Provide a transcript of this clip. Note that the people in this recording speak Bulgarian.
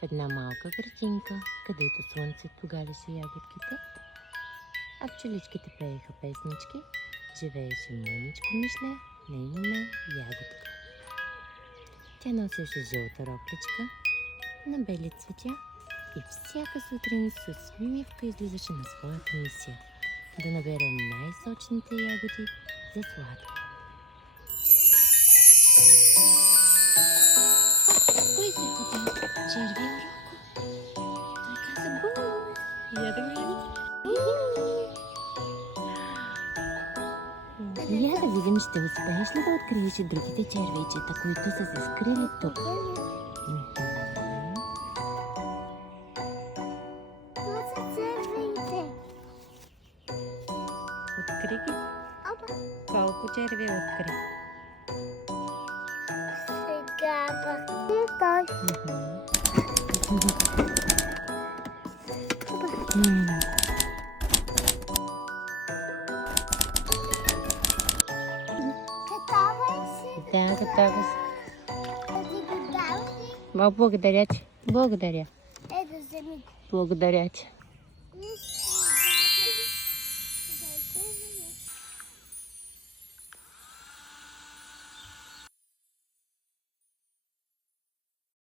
В една малка градинка, където слънцето галеше ягодките, а пчеличките пееха песнички, живееше мъничко мишле на име Ягодка. Тя носеше жълта рокличка на бели цветя и всяка сутрин с усмивка излизаше на своята мисия да набере най-сочните ягоди за сладко. Кой се купи? Червен Роко. Той каза бу. Я да видим. Я да видим, ще успееш ли да откриеш и другите червейчета, които са се скрили тук? Откри ги. Колко черви откри? Сега пак Да, готова си. си. Благодаря ти. Благодаря. Ето вземи. Благодаря ти. Виж.